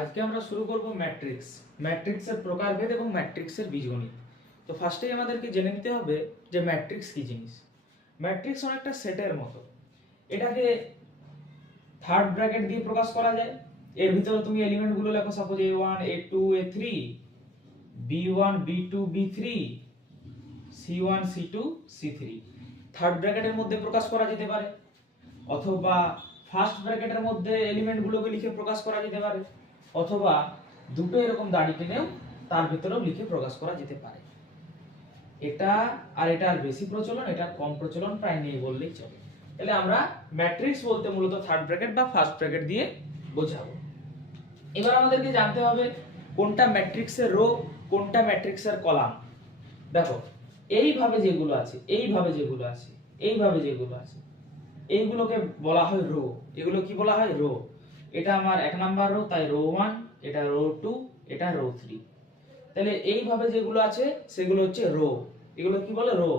আজকে আমরা শুরু করব ম্যাট্রিক্স ম্যাট্রিক্সের প্রকারভেদ এবং ম্যাট্রিক্সের বীজগণিত। তো ফার্স্টেই আমাদেরকে জেনে নিতে হবে যে ম্যাট্রিক্স কি জিনিস। ম্যাট্রিক্স অনেকটা সেটের মতো। এটাকে থার্ড ব্র্যাকেট দিয়ে প্রকাশ করা যায়। এর ভিতরে তুমি এলিমেন্টগুলো লেখো, suppose a1 a2 a3 b1 b2 b3 c1 c2 c3। Third ব্র্যাকেটের মধ্যে প্রকাশ করা যেতে পারে, অথবা ফার্স্ট ব্র্যাকেটের মধ্যে এলিমেন্টগুলোকে লিখে প্রকাশ করা যেতে পারে, অথবা দুটো এরকম দাড়ি টেনেও তার ভিতরেও লিখে প্রকাশ করা যেতে পারে। এটা আর এটার বেশি প্রচলন, এটা কম প্রচলন, প্রায় নেই বললেই চলে। তাহলে আমরা ম্যাট্রিক্স বলতে মূলত থার্ড ব্র্যাকেট বা ফার্স্ট ব্র্যাকেট দিয়ে বোঝাবো। এবার আমাদেরকে জানতে হবে কোনটা ম্যাট্রিক্সের রো, কোনটা ম্যাট্রিক্সের কলাম। দেখো, এইভাবে যেগুলো আছে, এইভাবে যেগুলো আছে, এইভাবে যেগুলো আছে, এইগুলোকে বলা হয় রো। এগুলো কি বলা হয়? রো। এটা আমার এক নাম্বার রো, তাই রো 1, এটা রো 2, এটা রো 3। তাহলে এইভাবে যেগুলো আছে সেগুলো হচ্ছে রো। এগুলো কি বলে? রো।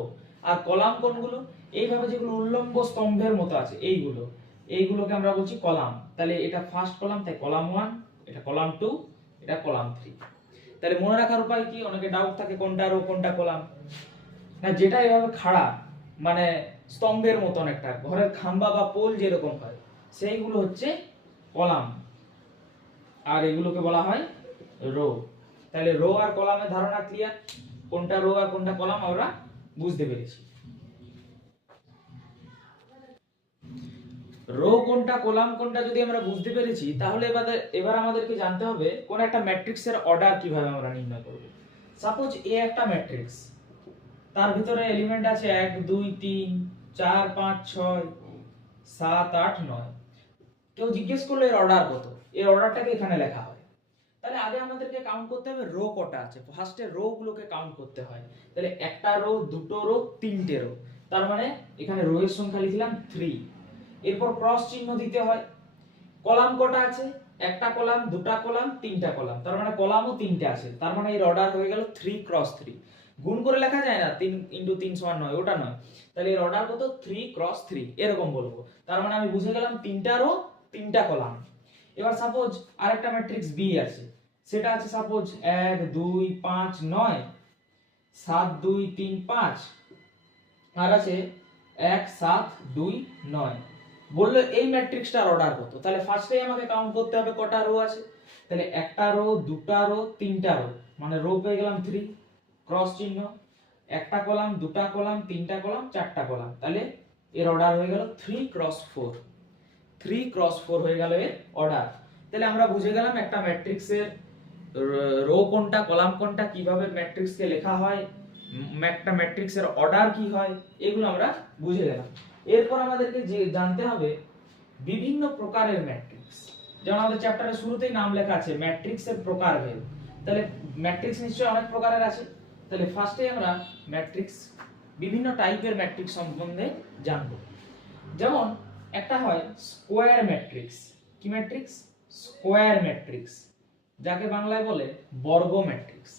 আর কলাম কোনগুলো? এইভাবে যেগুলো উল্লম্ব স্তম্ভের মতো আছে, এইগুলোকে আমরা বলছি কলাম। তাহলে এটা ফার্স্ট কলাম, তাই কলাম 1, এটা কলাম 2, এটা কলাম 3। তাহলে মনে রাখার উপায় কি? অনেকে ডাউট থাকে কোনটা রো কোনটা কলাম। না, যেটা এভাবে খাড়া, মানে স্তম্ভের মতন, একটা ঘরের খাম্বা বা পোল যেরকম হয়, সেইগুলো হচ্ছে কলাম, আর এগুলোকে বলা হয় রো। তাহলে রো আর কলামের ধারণা ক্লিয়ার? কোনটা রো আর কোনটা কলাম আমরা বুঝতে পেরেছি। রো কোনটা কলাম কোনটা যদি আমরা বুঝতে পেরেছি, তাহলে এবার আমাদেরকে জানতে হবে কোন একটা ম্যাট্রিক্সের অর্ডার কিভাবে আমরা নির্ণয় করব। সাপোজ এ একটা ম্যাট্রিক্স, তার ভিতরে এলিমেন্ট আছে 1 2 3 4 5 6 7 8 9। কেউ জিজ্ঞেস করলো এর অর্ডার কত, এর অর্ডারটাকে এখানে লেখা হয়। তাহলে আগে আমাদেরকে কাউন্ট করতে হবে রো কটা আছে। ফার্স্টে রো গুলোকে কাউন্ট করতে হয়। তাহলে একটা রো, দুটো রো, তিনটে রো, তার মানে এখানে রো এর সংখ্যা লিখলাম 3। এরপর ক্রস চিহ্ন দিতে হয়। কলাম কটা আছে? একটা কলাম, দুটা কলাম, তিনটা কলাম, তার মানে কলামও তিনটে আছে, তার মানে এর অর্ডার হয়ে গেল 3 ক্রস 3। গুণ করে লেখা যায় না 3 × 3 = 9, ওটা নয়। তাহলে এর অর্ডার কত? 3 ক্রস 3 এরকম বলবো। তার মানে আমি বুঝে গেলাম তিনটা রো, তিনটা কলাম। এবার সাপোজ আরেকটা ম্যাট্রিক্স বি আছে, সেটা আছে সাপোজ 1 2 5 9 7 2 3 5, আর আছে 1 7 2 9। বললো এই ম্যাট্রিক্সটার অর্ডার কত। তাহলে ফার্স্টেই আমাকে কাউন্ট করতে হবে কটা রো আছে। তাহলে একটা রো, দুটা রো, তিনটা রো, মানে রো পেয়ে গেলাম 3, ক্রস চিহ্ন। একটা কলাম, দুটা কলাম, তিনটা কলাম, চারটা কলাম, তাহলে এর অর্ডার হয়ে গেল 3 ক্রস 4। 3 ক্রস 4 হয়ে গেল এর অর্ডার। তাহলে আমরা বুঝে গেলাম একটা ম্যাট্রিক্সের রো কোনটা, কলাম কোনটা, কিভাবে ম্যাট্রিক্সকে লেখা হয়, একটা ম্যাট্রিক্সের অর্ডার কি হয়, এগুলো আমরা বুঝে গেলাম। এরপর আমাদেরকে যে জানতে হবে বিভিন্ন প্রকারের ম্যাট্রিক্স। যেমন আমাদের চ্যাপ্টারের শুরুতেই নাম লেখা আছে ম্যাট্রিক্সের প্রকারভেদ। তাহলে ম্যাট্রিক্স নিশ্চয়ই অনেক প্রকারের আছে। তাহলে ফার্স্টে আমরা ম্যাট্রিক্স, বিভিন্ন টাইপের ম্যাট্রিক্স সম্বন্ধে জানব। যেমন একটা হয় স্কোয়ার ম্যাট্রিক্স। কি ম্যাট্রিক্স? স্কোয়ার ম্যাট্রিক্স, যাকে বাংলায় বলে বর্গ ম্যাট্রিক্স।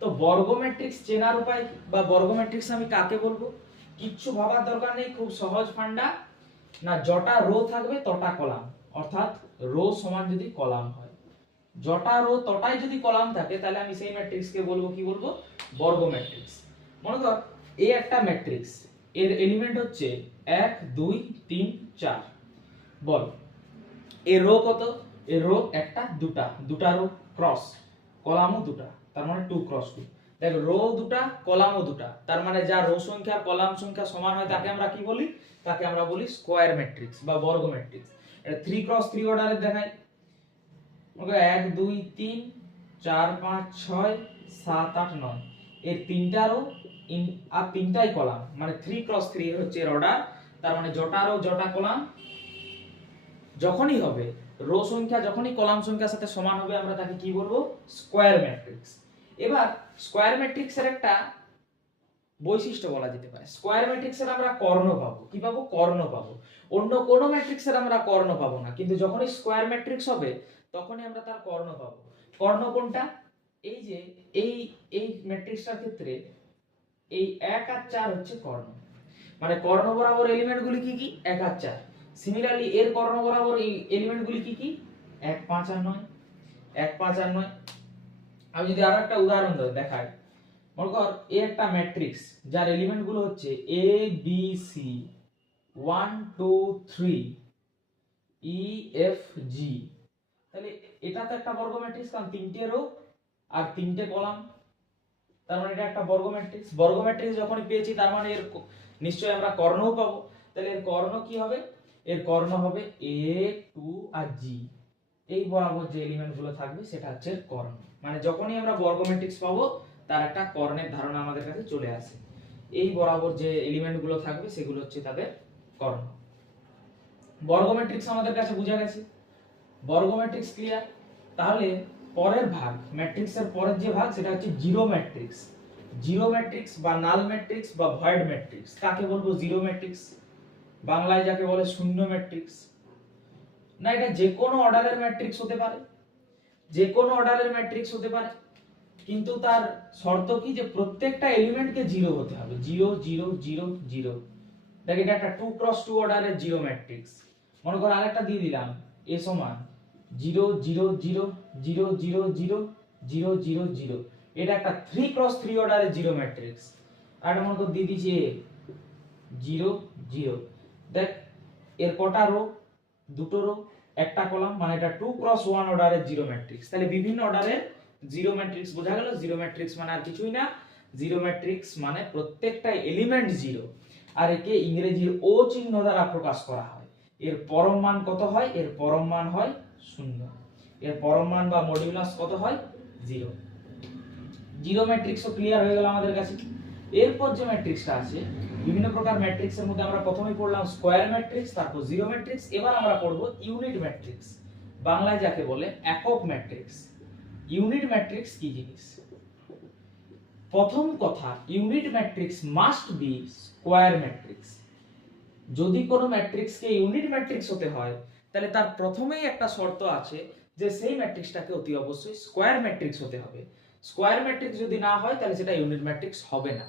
তো বর্গ ম্যাট্রিক্স চেনার উপায় বা বর্গ ম্যাট্রিক্স আমি কাকে বলবো? কিচ্ছু ভাবার দরকার নেই, খুব সহজ ফান্ডা। না, যটা রো থাকবে তটা কলাম, অর্থাৎ রো সমান যদি কলাম হয়, যটা রো তটাই যদি কলাম থাকে, তাহলে আমি সেই ম্যাট্রিক্সকে বলবো, কি বলবো? বর্গ ম্যাট্রিক্স। মনে কর এ একটা ম্যাট্রিক্স, এর এলিমেন্ট হচ্ছে 1 2 3 4। বল এর রো কত? এর রো একটা, দুটা, দুটা রো, ক্রস কলামও দুটা, তার মানে 2 ক্রস 2। দেখ, রো দুটা, কলামও দুটা, তার মানে যা রো সংখ্যা কলাম সংখ্যা সমান হয় তাকে আমরা কি বলি? তাকে আমরা বলি স্কোয়ার ম্যাট্রিক্স বা বর্গ ম্যাট্রিক্স। এটা 3 ক্রস 3 অর্ডারে দেখাই। ওকে, 1 2 3 4 5 6 7 8 9, এর তিনটা রো আর তিনটাই কলাম, মানে 3 ক্রস 3 হচ্ছে এর অর্ডার। তার মানে যটা রো যটা কলাম যখনই হবে, রো সংখ্যা যখনই কলাম সংখ্যার সাথে সমান হবে, আমরা তাকে কি বলবো? Square matrix. এবার স্কোয়ার ম্যাট্রিক্সের একটা বৈশিষ্ট্য বলা যেতে পারে, স্কোয়ার ম্যাট্রিক্সের আমরা কর্ণ পাবো। কি পাবো? কর্ণ পাবো। অন্য কোনো ম্যাট্রিক্সের আমরা কর্ণ পাবো না, কিন্তু যখনই স্কোয়ার ম্যাট্রিক্স হবে তখনই আমরা তার কর্ণ পাবো। কর্ণ কোনটা? এই যে এই এই ম্যাট্রিক্সটার ক্ষেত্রে এই 1 আর 4 হচ্ছে কর্ণ, মানে কর্ণ বরাবর এলিমেন্টগুলি কি কি? 1 আর 4। সিমিলারলি এর কর্ণ বরাবর এই এলিমেন্টগুলি কি কি? 1 5 আর 9। 1 5 আর 9। আমি যদি আরো একটা উদাহরণ দেখাই, মনে কর এ একটা ম্যাট্রিক্স যার এলিমেন্ট গুলো হচ্ছে A B C 1 2 3 E F G. তাহলে এটা তো একটা বর্গ ম্যাট্রিক্স, কারণ তিনটে রো আর তিনটে কলাম, তার মানে এটা একটা বর্গ ম্যাট্রিক্স। বর্গ ম্যাট্রিক্স যখনই পেয়েছি তার মানে এর নিশ্চয়ই আমরা কর্ণও পাবো। তাহলে এর কর্ণ কি হবে? এর কর্ণ হবে এ টু আর জি। এই বরাবর যে এলিমেন্ট গুলো থাকবে সেটা হচ্ছে কর্ণ। মানে যখনই আমরা বর্গ ম্যাট্রিক্স পাবো তার একটা কর্ণের ধারণা আমাদের কাছে চলে আসে। এই বরাবর যে এলিমেন্ট গুলো থাকবে সেগুলো হচ্ছে তাদের কর্ণ। বর্গ ম্যাট্রিক্স আমাদের কাছে বোঝা গেছে, বর্গ ম্যাট্রিক্স ক্লিয়ার। তাহলে পরের ভাগ, ম্যাট্রিক্সের পরের যে ভাগ সেটা হচ্ছে জিরো ম্যাট্রিক্স। জিরো ম্যাট্রিক্স বা নাল ম্যাট্রিক্স বা ভয়েড ম্যাট্রিক্স, কাকে বলবো? জিরো ম্যাট্রিক্স, বাংলায় যাকে বলে শূন্য ম্যাট্রিক্স। না, এটা যে কোনো অর্ডারের ম্যাট্রিক্স হতে পারে, যে কোনো অর্ডারের ম্যাট্রিক্স হতে পারে, কিন্তু তার শর্ত কি যে প্রত্যেকটা এলিমেন্টকে জিরো হতে হবে। Zero zero zero zero. দেখ, এটা একটা 2 × 2 অর্ডারের জিরো ম্যাট্রিক্স। মনে করো আরেকটা দিয়ে দিলাম এ সমান 0 0 0 0 0 0 0 0 0। এটা একটা 3 × 3 অর্ডারের জিরো ম্যাট্রিক্স। আর মনে করো দিয়ে দিয়েছি এ 0 0। দেখ এর কটা রো? দুটো রো, একটা কলাম, মানে এটা 2 × 1 অর্ডারের জিরো ম্যাট্রিক্স। তাহলে বিভিন্ন অর্ডারের জিরো ম্যাট্রিক্স বোঝা গেল। জিরো ম্যাট্রিক্স মানে আর কিছুই না, জিরো ম্যাট্রিক্স মানে প্রত্যেকটা এলিমেন্ট জিরো, আর একে ইংরেজির ও চিহ্ন দ্বারা প্রকাশ করা হয়। এর পরম মান কত হয়? এর পরম মান হয় 0। এর পরম মান বা মডিউলাস কত হয়? 0। জিরো ম্যাট্রিক্সও ক্লিয়ার হয়ে গেল আমাদের কাছে। এরপর যে ম্যাট্রিক্সটা আছে, বিভিন্ন প্রকার ম্যাট্রিক্সের মধ্যে আমরা প্রথমেই পড়লাম স্কয়ার ম্যাট্রিক্স, তারপর জিরো ম্যাট্রিক্স। এবার আমরা পড়ব ইউনিট ম্যাট্রিক্স, বাংলায় যাকে বলে একক ম্যাট্রিক্স। ইউনিট ম্যাট্রিক্স কি জিনিস? প্রথম কথা, unit matrix must be square matrix. যদি কোনো ম্যাট্রিক্সকে ইউনিট ম্যাট্রিক্স হতে হয় তাহলে তার প্রথমেই একটা শর্ত আছে যে সেই ম্যাট্রিক্সটাকে অতি অবশ্যই স্কয়ার ম্যাট্রিক্স হতে হবে। স্কয়ার ম্যাট্রিক্স যদি না হয় তাহলে সেটা ইউনিট ম্যাট্রিক্স হবে না।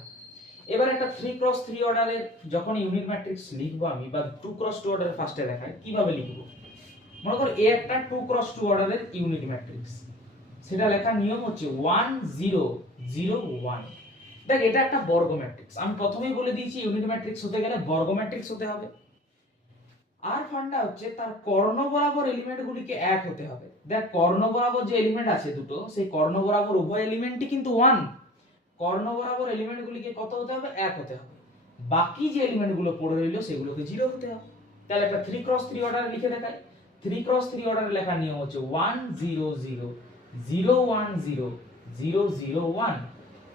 এবার একটা 3 × 3 অর্ডারের যখন ইউনিট ম্যাট্রিক্স লিখবো আমি, বা 2 × 2 অর্ডারের ফার্স্টে দেখাই কিভাবে লিখবো। মনে করো এ একটা 2 × 2 অর্ডারের ইউনিট ম্যাট্রিক্স, সেটা লেখার নিয়ম হচ্ছে 1 0 0 1। দেখ, এটা একটা বর্গ ম্যাট্রিক্স। আমি প্রথমেই বলে দিয়েছি ইউনিট ম্যাট্রিক্স হতে গেলে বর্গ ম্যাট্রিক্স হতে হবে। আর ফান্ডা হচ্ছে তার কর্ণ বরাবর এলিমেন্ট গুলিকে এক হতে হবে। দেখ, কর্ণ বরাবর যে এলিমেন্ট আছে দুটো, সেই কর্ণ বরাবর উভয় এলিমেন্টই কিন্তু 1। কর্ণ বরাবর এলিমেন্ট গুলিকে কত হতে হবে? এক হতে হবে। বাকি যে এলিমেন্ট গুলো পড়ে রইলো সেগুলোকে জিরো হতে হবে। তাহলে একটা 3 × 3 অর্ডারে লিখে দেখাই। 3 × 3 অর্ডারে লেখার নিয়ম হচ্ছে 1 0 0 0 1 0 0 0 1।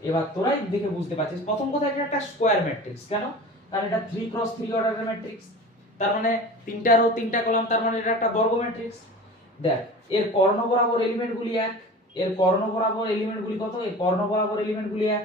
এবার তোরাই দেখে বুঝতে পারছিস, প্রথম কথা এটা একটা স্কয়ার ম্যাট্রিক্স। কেন? কারণ এটা 3 × 3 অর্ডারের ম্যাট্রিক্স, তার মানে তিনটা রো তিনটা কলাম, তার মানে এটা একটা বর্গ ম্যাট্রিক্স। দেখ, এর কর্ণ বরাবর এলিমেন্ট গুলি এক। এর কর্ণ বরাবর এলিমেন্ট গুলি কত? এর কর্ণ বরাবর এলিমেন্ট গুলি এক।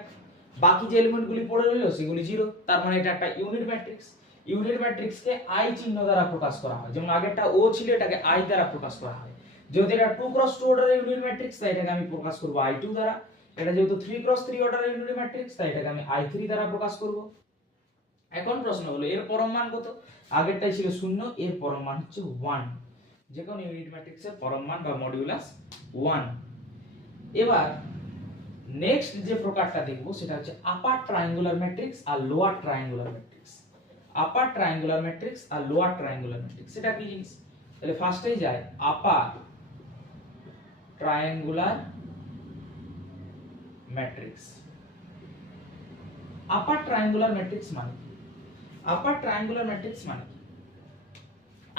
বাকি যে এলিমেন্ট গুলি পড়ে রইলো সেগুলি জিরো, তার মানে এটা একটা ইউনিট ম্যাট্রিক্স। ইউনিট ম্যাট্রিক্সকে আই চিহ্ন দ্বারা প্রকাশ করা হয়, যেমন আগেরটা ও ছিল, এটাকে আই দ্বারা প্রকাশ করা হয়। যেহেতু এটা 2 × 2 অর্ডারের ইউনিট ম্যাট্রিক্স, তাই এটাকে আমি প্রকাশ করব i2 দ্বারা। এটা যেহেতু 3 × 3 অর্ডারের ইউনিট ম্যাট্রিক্স, তাই এটাকে আমি i3 দ্বারা প্রকাশ করব। এখন প্রশ্ন হলো এর পরম মান কত? আগেরটাই ছিল 0, এর পরম মান হচ্ছে 1। যে কোন ইউনিট ম্যাট্রিক্সের পরম মান বা মডিউলাস 1। এবার নেক্সট যে প্রকারটা দেখব সেটা হচ্ছে আপার ট্রায়াঙ্গুলার ম্যাট্রিক্স আর লোয়ার ট্রায়াঙ্গুলার ম্যাট্রিক্স। আপার ট্রায়াঙ্গুলার ম্যাট্রিক্স আর লোয়ার ট্রায়াঙ্গুলার ম্যাট্রিক্স, সেটা কি জিনিস? তাহলে ফার্স্টেই যায় আপার ট্রায়াঙ্গুলার ম্যাট্রিক্স। আপার ট্রায়াঙ্গুলার ম্যাট্রিক্স মানে কি? আপার ট্রায়াঙ্গুলার ম্যাট্রিক্স মানে কি?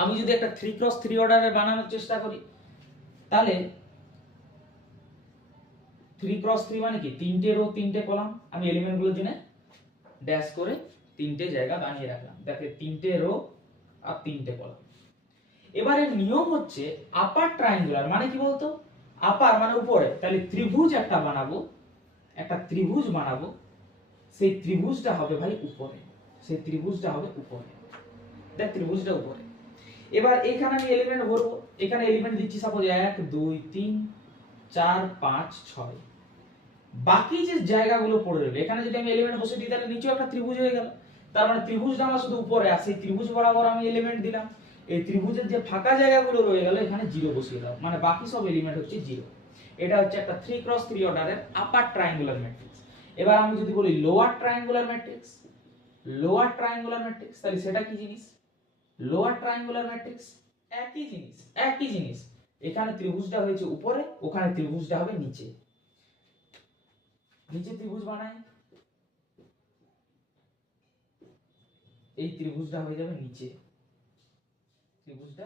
আমি যদি একটা 3 × 3 অর্ডারে বানানোর চেষ্টা করি, তাহলে 3 × 3 মানে কি? তিনটে রো তিনটে কলাম। আমি এলিমেন্ট গুলো জেনে ড্যাশ করে তিনটে জায়গা বানিয়ে রাখলাম। দেখে তিনটে রো আর তিনটে কলাম। এবারে নিয়ম হচ্ছে আপার ট্রায়াঙ্গুলার মানে কি বলতো? আপার মানে উপরে, তাহলে ত্রিভুজ একটা বানাবো, একটা ত্রিভুজ বানাবো, সেই ত্রিভুজটা হবে ভাই উপরে, সেই ত্রিভুজটা হবে উপরে। দেখ, ত্রিভুজটা উপরে। এবার এখানে আমি এলিমেন্ট ভরবো, এখানে এলিমেন্ট দিচ্ছি সাপোজ 1 2 3 4 5 6। বাকি যে জায়গাগুলো পড়ে রইল, এখানে যদি আমি এলিমেন্ট বসে দিই তাহলে নিচেও একটা ত্রিভুজ হয়ে গেল। তার মানে ত্রিভুজটা আমার শুধু উপরে, আর সেই ত্রিভুজ বরাবর আমি এলিমেন্ট দিলাম। এই ত্রিভুজের যে ফাঁকা জায়গাগুলো রয়ে গেল এখানে জিরো বসিয়ে দাও, মানে বাকি সব এলিমেন্ট হচ্ছে জিরো। এটা হচ্ছে একটা 3x3 অর্ডারের আপার ট্রায়াঙ্গুলার ম্যাট্রিক্স। এবার আমি যদি বলি লোয়ার ট্রায়াঙ্গুলার ম্যাট্রিক্স, তাহলে সেটা কি জিনিস? লোয়ার ট্রায়াঙ্গুলার ম্যাট্রিক্স একই জিনিস। এখানে ত্রিভুজটা হয়েছে উপরে, ওখানে ত্রিভুজটা হবে নিচে। নিচে ত্রিভুজ বানাই, এই ত্রিভুজটা হয়ে যাবে নিচে, ত্রিভুজটা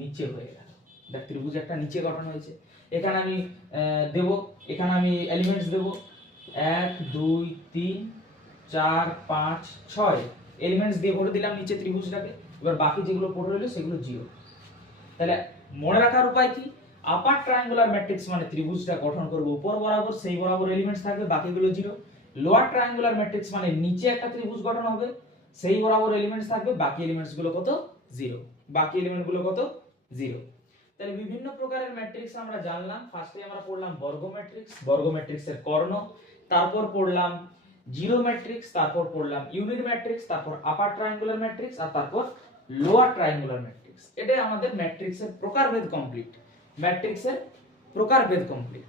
নিচে হয়ে গেল। দেখ ত্রিভুজ একটা নিচে গঠন হয়েছে। এখানে আমি দেব, এখানে আমি এলিমেন্টস দেব 1 2 3 4 5 6 এলিমেন্টস দিয়ে ভরে দিলাম নিচে ত্রিভুজটাকে। এবার বাকি যেগুলো পড়ে রইলো সেগুলো 0। তাহলে মনে রাখার উপায় কি? আপার ট্রায়াঙ্গুলার ম্যাট্রিক্স মানে ত্রিভুজটা গঠন করবে উপর বরাবর, সেই বরাবর এলিমেন্টস থাকবে, বাকিগুলো 0। লোয়ার ট্রায়াঙ্গুলার ম্যাট্রিক্স মানে নিচে একটা ত্রিভুজ গঠন হবে, সেই বরাবর এলিমেন্টস থাকবে, বাকি এলিমেন্টস গুলো কত? 0। বাকি এলিমেন্ট গুলো কত? 0। তাহলে বিভিন্ন প্রকারের ম্যাট্রিক্স আমরা জানলাম। ফার্স্টে আমরা পড়লাম বর্গ ম্যাট্রিক্স, বর্গ ম্যাট্রিক্সের কর্ণ, তারপর পড়লাম জিরো ম্যাট্রিক্স, তারপর পড়লাম ইউনিট ম্যাট্রিক্স, তারপর আপার ট্রায়াঙ্গুলার ম্যাট্রিক্স, আর তারপর লোয়ার ট্রায়াঙ্গুলার ম্যাট্রিক্স। এটাই আমাদের ম্যাট্রিক্সের প্রকারভেদ কমপ্লিট।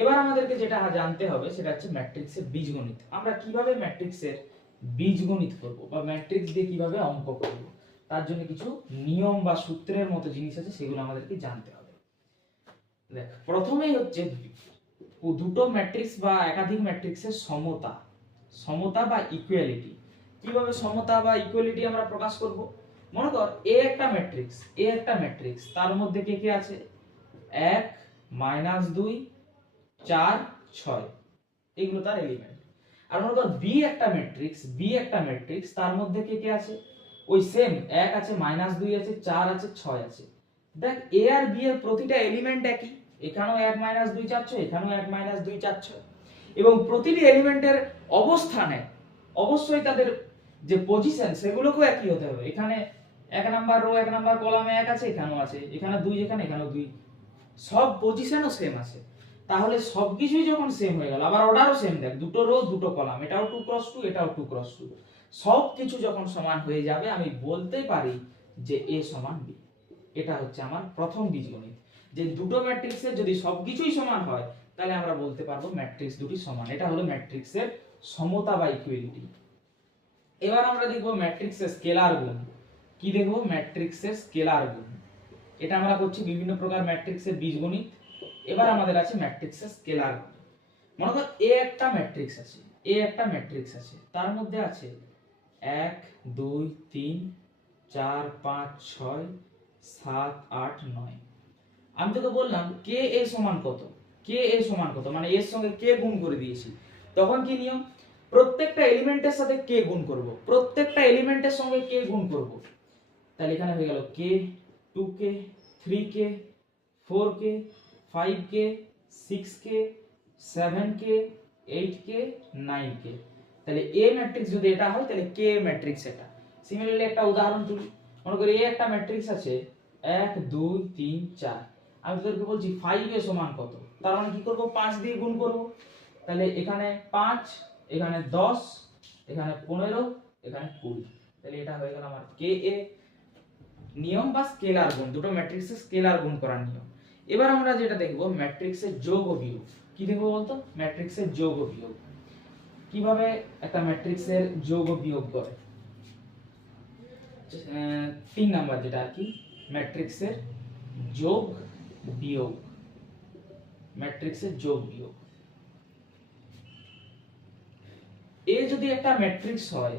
এবার আমাদেরকে যেটা জানতে হবে সেটা হচ্ছে ম্যাট্রিক্সের বীজগণিত। আমরা কিভাবে ম্যাট্রিক্সের বীজগণিত করব বা ম্যাট্রিক্স দিয়ে কিভাবে অঙ্ক করব, তার জন্য কিছু নিয়ম বা সূত্রের মতো জিনিস আছে, সেগুলো আমাদেরকে জানতে হবে। দেখ প্রথমেই হচ্ছে দুটো ম্যাট্রিক্স বা একাধিক ম্যাট্রিক্সের সমতা বা ইকুয়ালিটি। কিভাবে সমতা বা ইকুয়ালিটি আমরা প্রকাশ করব? মনে কর এ একটা ম্যাট্রিক্স, তার মধ্যে কে কে আছে? 1 -2 4 6, এগুলো তার এলিমেন্ট। আর মনে কর বি একটা ম্যাট্রিক্স, তার মধ্যে কে কে আছে? ওই সেম 1 আছে, -2 আছে, 4 আছে, 6 আছে। দেখ এ আর বি এর প্রতিটা এলিমেন্ট একই, এখানেও 1 -2 চাচ্ছ, এখানেও 1 -2 চাচ্ছ, এবং প্রতিটি এলিমেন্টের অবস্থানে অবশ্যই তাদের যে পজিশন সেগুলোকেও একই হতে হবে। এখানে 1 নাম্বার রো 1 নাম্বার কলামে 1 আছে, এখানেও আছে, এখানে 2 যেখানে এখানেও 2, সব পজিশনও সেম আছে। তাহলে সবকিছুই যখন সেম হয়ে গেল, আবার অর্ডারও সেম, দেখ দুটো রো দুটো কলাম, এটাও 2x2 এটাও 2x2, সবকিছু যখন সমান হয়ে যাবে আমি বলতে পারি যে a সমান b। এটা হচ্ছে আমার প্রথম বীজগণিত, যে দুটো ম্যাট্রিক্সের যদি সবকিছুই সমান হয় তাহলে আমরা বলতে পারবো ম্যাট্রিক্স দুটি সমান। এটা হলো ম্যাট্রিক্সের সমতা বা ইকুয়ালিটি। এবার আমরা দেখব ম্যাট্রিক্সের স্কেলার গুণ। কি দেখব? ম্যাট্রিক্সের স্কেলার গুণ। এটা আমরা করছি বিভিন্ন প্রকার ম্যাট্রিক্সের বীজগণিত। এবার আমাদের আছে ম্যাট্রিক্সের স্কেলার গুণ। মনে কর এ একটা ম্যাট্রিক্স আছে, তার মধ্যে আছে 1 2 3 4 5 6 7 8 9। আমি তোকে বললাম কে এ সমান কত, মানে এর সঙ্গে কে গুণ করে দিয়েছি। তখন কি নিয়ম? প্রত্যেকটা এলিমেন্টের সাথে কে গুণ করব, প্রত্যেকটা এলিমেন্টের সঙ্গে কে গুণ করব। তাহলে এখানে হয়ে গেল কে, 2k, 3k, 4k, 5k, 6k, 7k, 8k, 9k। তাহলে এ ম্যাট্রিক্স যদি এটা হয় তাহলে কে ম্যাট্রিক্স এটা। সিমিলারলি একটা উদাহরণ তুলি। মনে করি এ একটা ম্যাট্রিক্স আছে 1 2 3 4। আমি তোদেরকে বলছি 5 এ সমান কত, তার মানে কি করব? 5 দিয়ে গুণ করব। তাহলে এখানে 5, এখানে 10, এখানে 15, এখানে 20। তাহলে এটা হয়ে গেল আমার কে এ। নিয়ম বা স্কেলার গুণ, দুটো ম্যাট্রিক্সের স্কেলার গুণ করার নিয়ম। এবার আমরা যেটা দেখব ম্যাট্রিক্সের যোগ ও বিয়োগ। কি দেখব বলতো? ম্যাট্রিক্সের যোগ ও বিয়োগ। কিভাবে একটা ম্যাট্রিক্সের যোগ ও বিয়োগ করে? 3 নাম্বার যেটা আর কি, ম্যাট্রিক্সের যোগ বিয়োগ। ম্যাট্রিক্সের যোগ বিয়োগ। এ যদি একটা ম্যাট্রিক্স হয়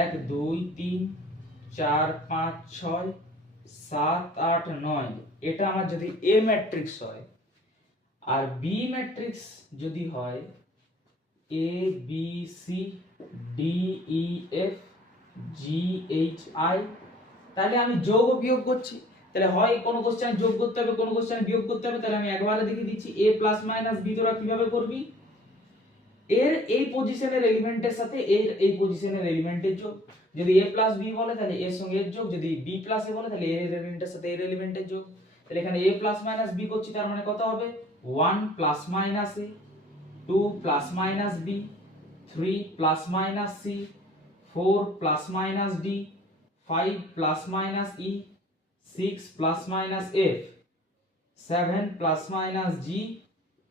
1 2 3 4 5 6 7 8 9, এটা আমার যদি এ ম্যাট্রিক্স হয়, আর বি ম্যাট্রিক্স যদি হয় A B C D E F G H I, তাহলে আমি যোগ ও বিয়োগ করছি। তাহলে হয় কোনো কোশ্চেনে যোগ করতে হবে, কোনো কোশ্চেনে বিয়োগ করতে হবে। তাহলে আমি একবারে দেখিয়ে দিচ্ছি a প্লাস মাইনাস b তোরা কিভাবে করবি। এর এই পজিশনের এলিমেন্টের সাথে এর এই পজিশনের এলিমেন্টের যোগ। যদি a প্লাস b বলে তাহলে এর সঙ্গে এর যোগ, যদি b প্লাস a বলে তাহলে এর এলিমেন্টের সাথে এর এলিমেন্টের যোগ। তাহলে এখানে a প্লাস মাইনাস b করছি, তার মানে কত হবে? 1 plus minus a, 2 plus minus b, 3 plus minus c, 4 plus minus d, 5 plus minus e, 6 plus minus f, 7 plus minus G,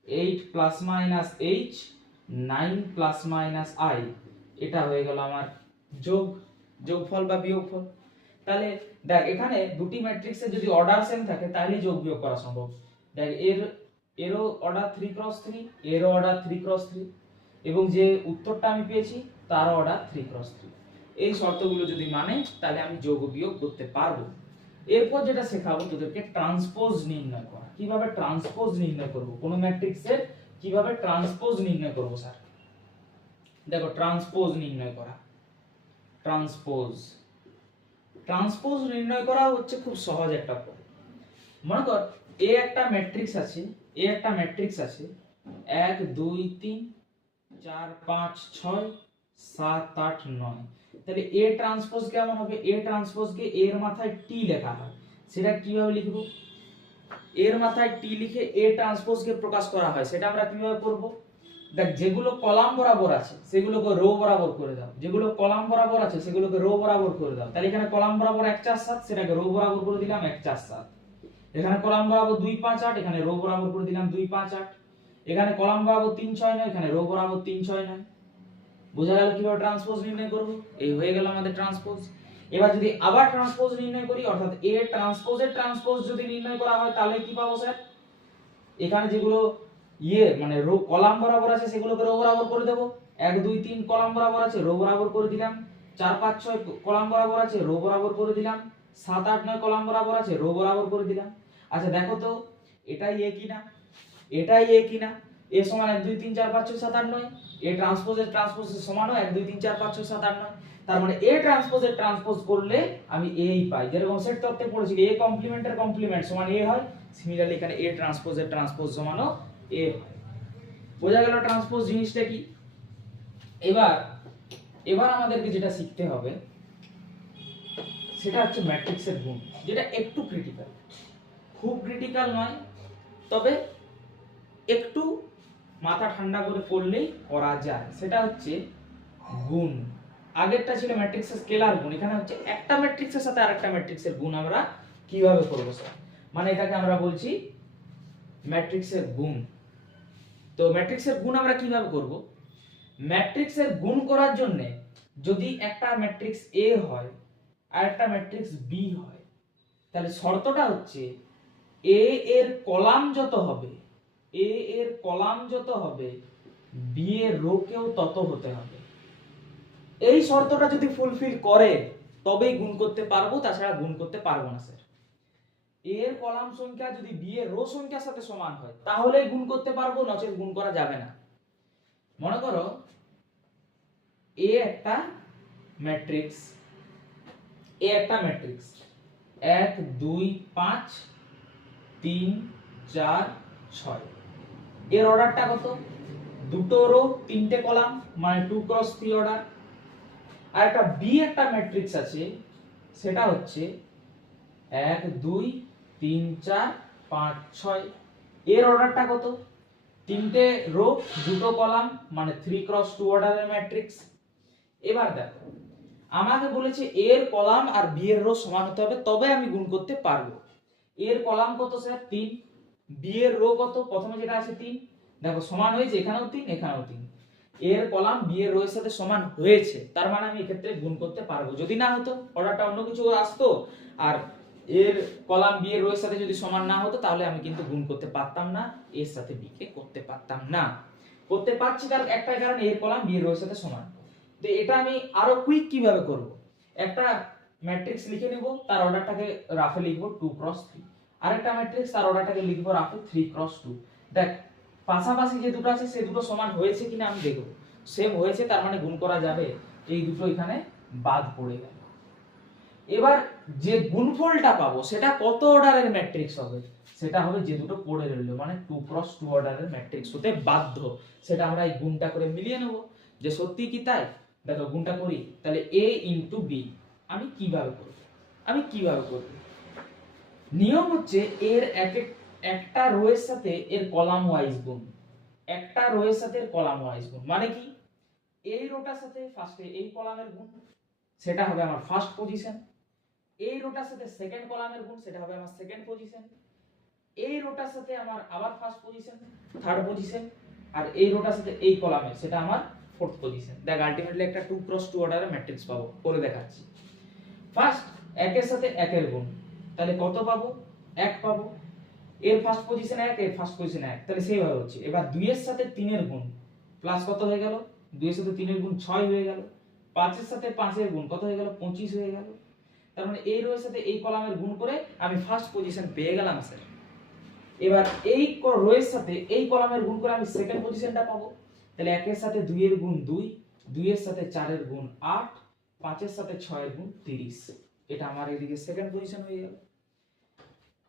8 plus minus H, 9 plus minus I. এটা হয়ে গেল আমার যোগফল বা বিয়োগফল। তাহলে দেখ এখানে দুটি ম্যাট্রিক্সের যদি অর্ডার সেম থাকে তাহলে যোগ বিয়োগ করা সম্ভব। দেখ এরও অর্ডার 3x3, এরও অর্ডার 3x3, এবং যে উত্তরটা আমি পেয়েছি তারও অর্ডার 3x3। এই শর্তগুলো যদি মানে তাহলে আমি যোগ বিয়োগ করতে পারবো। এরপর যেটা শেখাবো তোদেরকে ট্রান্সপোজ নির্ণয় করা। কিভাবে ট্রান্সপোজ নির্ণয় করব, কোন ম্যাট্রিক্সের কিভাবে ট্রান্সপোজ নির্ণয় করব স্যার। দেখো ট্রান্সপোজ নির্ণয় করা, ট্রান্সপোজ নির্ণয় করা হচ্ছে খুব সহজ একটা পদ্ধতি। মনে কর এ একটা ম্যাট্রিক্স আছে, 1 2 3 4 5 6 7 8 9। তাহলে এ ট্রান্সপোজ কেমন হবে, এ ট্রান্সপোজ কে এর মাথায় টি লেখা হয়, সেটা কিভাবে লিখব, এর মাথায় টি লিখে এ ট্রান্সপোজ কে প্রকাশ করা হয়, সেটা আমরা কিভাবে করব। দেখ যেগুলো কলাম বরাবর আছে সেগুলোকে রো বরাবর করে দাও, যেগুলো কলাম বরাবর আছে সেগুলোকে রো বরাবর করে দাও। তাহলে এখানে কলাম বরাবর 1 4 7, সেটাকে রো বরাবর করে দিলাম 1 4 7। এখানে কলাম বরাবর 2 5 8, এখানে রো বরাবর করে দিলাম 2 5 8। এখানে কলাম বরাবর 3 6 9, এখানে রো বরাবর 3 6 9। বোঝা গেল কিভাবে ট্রান্সপোজ নির্ণয় করব। এই হয়ে গেল আমাদের ট্রান্সপোজ। এবার যদি আবার ট্রান্সপোজ নির্ণয় করি, অর্থাৎ এ ট্রান্সপোজের ট্রান্সপোজ যদি নির্ণয় করা হয় তাহলে কি পাবো স্যার, এখানে যেগুলো মানে রো কলাম বরাবর আছে সেগুলোকে রো বরাবর করে দেব। 1 2 3 কলাম বরাবর আছে, রো বরাবর করে দিলাম। 4 5 6 কলাম বরাবর আছে, রো বরাবর করে দিলাম। 7 8 9 কলাম বরাবর আছে, রো বরাবর করে দিলাম। আচ্ছা দেখো তো এটাই এ কিনা, এটাই এ কিনা। এ সমান 1 2 3 4 5 6 7 8 9। এ ট্রান্সপোজের সমানও 1 2 3 4 5 6 7 8 9। তার মানে এ ট্রান্সপোজের ট্রান্সপোজ করলে আমি এই পাই, যেরকম সেট তত্ত্বে পড়েছি এ কমপ্লিমেন্টের কমপ্লিমেন্ট সমান এ হয়, সিমিলারলি এখানে এ ট্রান্সপোজের ট্রান্সপোজ সমানও এ হয়। বোঝা গেল ট্রান্সপোজ জিনিসটা কি। এবার আমাদেরকে যেটা শিখতে হবে সেটা হচ্ছে ম্যাট্রিক্সের গুণ, যেটা একটু ক্রিটিক্যাল, খুব ক্রিটিক্যাল নয়, তবে একটু মাথা ঠান্ডা করে পড়লেই করা যায়। সেটা হচ্ছে গুণ। আগেরটা ছিল ম্যাট্রিক্সের স্কেলার গুণ, এখানে হচ্ছে একটা ম্যাট্রিক্সের সাথে আরেকটা ম্যাট্রিক্সের গুণ আমরা কিভাবে করব স্যার, মানে এটাকে আমরা বলছি ম্যাট্রিক্সের গুণ। তো ম্যাট্রিক্সের গুণ আমরা কিভাবে করব, ম্যাট্রিক্সের গুণ করার জন্য যদি একটা ম্যাট্রিক্স এ হয় আর একটা ম্যাট্রিক্স বি হয়, তাহলে শর্তটা হচ্ছে এ এর কলাম যত হবে, এ এর কলাম যত হবে বি এর রো কেও তত হতে হবে। এই শর্তটা যদি ফুলফিল করে তবেই গুণ করতে পারবো, তাছাড়া গুণ করতে পারবো না স্যার। এ এর কলাম সংখ্যা যদি বি এর রো সংখ্যার সাথে সমান হয় তাহলেই গুণ করতে পারবো, নচেত গুণ করা যাবে না। মনে করো এ একটা ম্যাট্রিক্স, 1 2 5 3 4 6। এর অর্ডারটা কত, দুটো রো তিনটে কলাম, মানে 2x3 অর্ডার। আর একটা বি একটা ম্যাট্রিক্স আছে, সেটা হচ্ছে 1 2 3 4 5 6। এর অর্ডারটা কত, তিনটে রো দুটো কলাম, মানে 3x2 অর্ডারের ম্যাট্রিক্স। এবার দেখো আমাকে বলেছে এর কলাম আর বি এর রো সমান হতে হবে তবে আমি গুণ করতে পারবো। এর কলাম কত স্যার 3, বি এর রো কত, প্রথমে যেটা আছে 3, দেখো সমান হয়েছে, এখানেও 3 এখানেও 3। এর কলাম বি এর রো এর সাথে সমান হয়েছে, তার মানে আমি এক্ষেত্রে গুণ করতে পারবো। যদি না হতো, অর্ডারটা অন্য কিছু আসতো আর এর কলাম বি এর রো এর সাথে যদি সমান না হতো, তাহলে আমি কিন্তু গুণ করতে পারতাম না, এর সাথে বি কে করতে পারতাম না। করতে পারছি তার একটাই কারণ, এর কলাম বি এর রো এর সাথে সমান। তো এটা আমি আরো কুইক কিভাবে করব, একটা ম্যাট্রিক্স লিখে নেব, তার অর্ডারটাকে রাফে লিখব 2x3। আরেকটা ম্যাট্রিক্স তার অর্ডারটাকে লিখব রাফে 3x2। দেখ পাশাপাশি যে দুটো আছে সেই দুটো সমান হয়েছে কিনা আমি দেখব, সেম হয়েছে তার মানে গুণ করা যাবে, এই দুটো এখানে বাদ পড়ে গেল। এবার যে গুণফলটা পাবো সেটা কত অর্ডারের ম্যাট্রিক্স হবে, সেটা হবে যে দুটো পড়ে রইলো, মানে 2x2 অর্ডারের ম্যাট্রিক্স হতে বাধ্য। সেটা আমরা এই গুণটা করে মিলিয়ে নেব যে সত্যি কি তাই। দেখো গুণটা করি, তাহলে a ইনটু b। আমি কিভাবে করব, নিয়ম হচ্ছে এর একটা রো এর সাথে এর কলাম ওয়াইজ গুণ, একটা রো এর সাথে এর কলাম ওয়াইজ গুণ, মানে কি এই রোটার সাথে ফার্স্টে এই কলামের গুণ, সেটা হবে আমার ফার্স্ট পজিশন। এই রোটার সাথে সেকেন্ড কলামের গুণ, সেটা হবে আমার সেকেন্ড পজিশন। এই রোটার সাথে আমার আবার ফার্স্ট পজিশন, থার্ড পজিশন, আর এই রোটার সাথে এই কলামে সেটা আমার ফোর্থ পজিশন। দেখ আলটিমেটলি একটা 2x2 অর্ডারের ম্যাট্রিক্স পাবো, করে দেখাচ্ছি। ফার্স্ট একের সাথে একের গুণ, তাহলে কত পাবো? 1 পাবো। এর ফার্স্ট পজিশন 1, এর ফার্স্ট পজিশন 1, তাহলে সেইভাবে হচ্ছে। এবার 2 এর সাথে 3 এর গুণ, প্লাস কত হয়ে গেল? 2 এর সাথে 3 এর গুণ 6 হয়ে গেল। 5 এর সাথে 5 এর গুণ কত হয়ে গেল? 25 হয়ে গেল। তার মানে এই রো এর সাথে এই কলামের গুণ করে আমি ফার্স্ট পজিশন পেয়ে গেলাম স্যার। এবার এই রো এর সাথে এই কলামের গুণ করে আমি সেকেন্ড পজিশনটা পাবো। তাহলে 1 এর সাথে 2 এর গুণ 2, 2 এর সাথে 4 এর গুণ 8, 5 এর সাথে 6 এর গুণ 30। এটা আমার এদিকে সেকেন্ড পজিশন হয়ে গেল।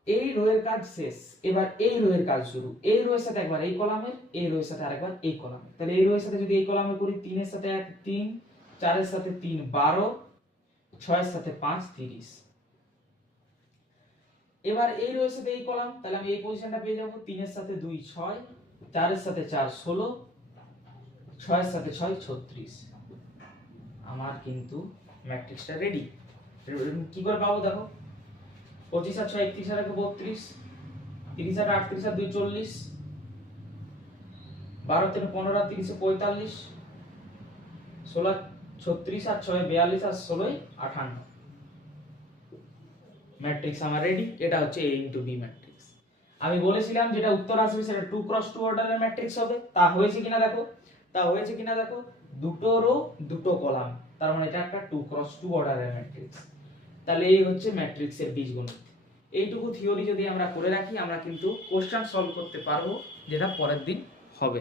এই রো এর কাজ শেষ, এবার এই রো এর কাজ শুরু। এই রো এর সাথে একবার এই কলামের, এই রো এর সাথে আরেকবার এই কলামের। তাহলে এই রো এর সাথে যদি এই কলামে করি 3 এর সাথে 1 3, 4 এর সাথে 3 12, 6 এর সাথে 5 30। এবার এই রো এর সাথে এই কলাম, তাহলে আমি এই পজিশনটা পেয়ে যাব। 3 এর সাথে 2 6, 4 এর সাথে 4 16, 6 এর সাথে 6 36। আমার কিন্তু ম্যাট্রিক্সটা রেডি। কি করে পাবো দেখো, 25 আর 6 31 আর 1 32, 30 আর 8 30 আর 2 40, 12 3 15 আর 30 45, 16 36 আর 6 42 আর 16 58। ম্যাট্রিক্স আমার রেডি। এটা হচ্ছে A ইনটু B ম্যাট্রিক্স। আমি বলেছিলাম যেটা উত্তর আসবে সেটা 2x2 অর্ডারের ম্যাট্রিক্স হবে। তা হয়েছে কিনা দেখো, দুটো রো দুটো কলাম, তার মানে এটা একটা 2x2 অর্ডারের ম্যাট্রিক্স। তাহলে এই হচ্ছে ম্যাট্রিক্সের বীজগণিত। এইটুকু থিওরি যদি আমরা করে রাখি, আমরা কিন্তু কোশ্চেন সলভ করতে পারবো, যেটা পরের দিন হবে।